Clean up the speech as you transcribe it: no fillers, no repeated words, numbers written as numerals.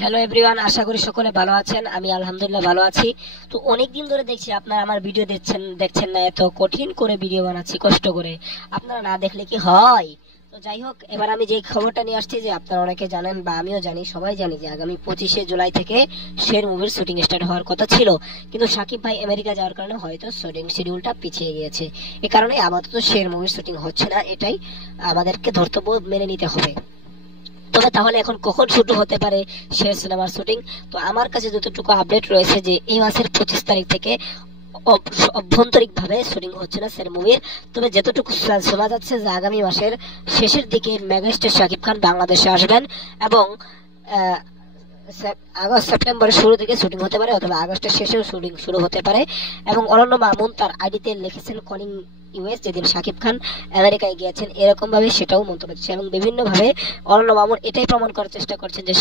Hello everyone, আশা করি সকলে ভালো আছেন। আমি আলহামদুলিল্লাহ ভালো আছি। তো অনেকদিন ধরে দেখছি আপনারা আমার ভিডিও দেখছেন না। এত কঠিন করে ভিডিও বানাচ্ছি কষ্ট করে, আপনারা না দেখলে কি হয়? তো যাই হোক, এবার আমি যে খবরটা নিয়ে আসছি, যে আপনারা অনেকে জানেন বা আমিও জানি, সবাই জানি, যে আগামী 25শে জুলাই থেকে শের মুভির শুটিং স্টার্ট হওয়ার কথা ছিল, কিন্তু সাকিব ভাই আমেরিকা যাওয়ার কারণে হয়তো শুটিং শিডিউলটা পিছিয়ে গিয়েছে। এ কারণে আপাতত শের মুভির শুটিং হচ্ছে না, এটাই আমাদেরকে ধর্তব্য মেনে নিতে হবে। তবে তাহলে এখন কখন শুরু হতে পারে শের সিনেমার শুটিং? তো আমার কাছে যতটুকু আপডেট রয়েছে, যে এই মাসের 25 তারিখ থেকে অভ্যন্তরিক ভাবে শুটিং হচ্ছে না শের মুভির। তবে যতটুকু শোনা যাচ্ছে, যে আগামী মাসের শেষের দিকে মেগাস্টার শাকিব খান বাংলাদেশে আসবেন, এবং আগস্ট সেপ্টেম্বরের শুরু থেকে শুটিং হতে পারে, অথবা আগস্টের শেষেও শুটিং শুরু হতে পারে। এবং অনন্য মামুন তার আইডিতে লিখেছেন কলিং ইউএস, যেদিন শাকিব খান আমেরিকায় গিয়েছেন, এরকম ভাবে সেটাও মন্তব্য দিচ্ছে। এবং বিভিন্ন ভাবে অনন্য মামুন এটাই প্রমাণ করার চেষ্টা করছেন যে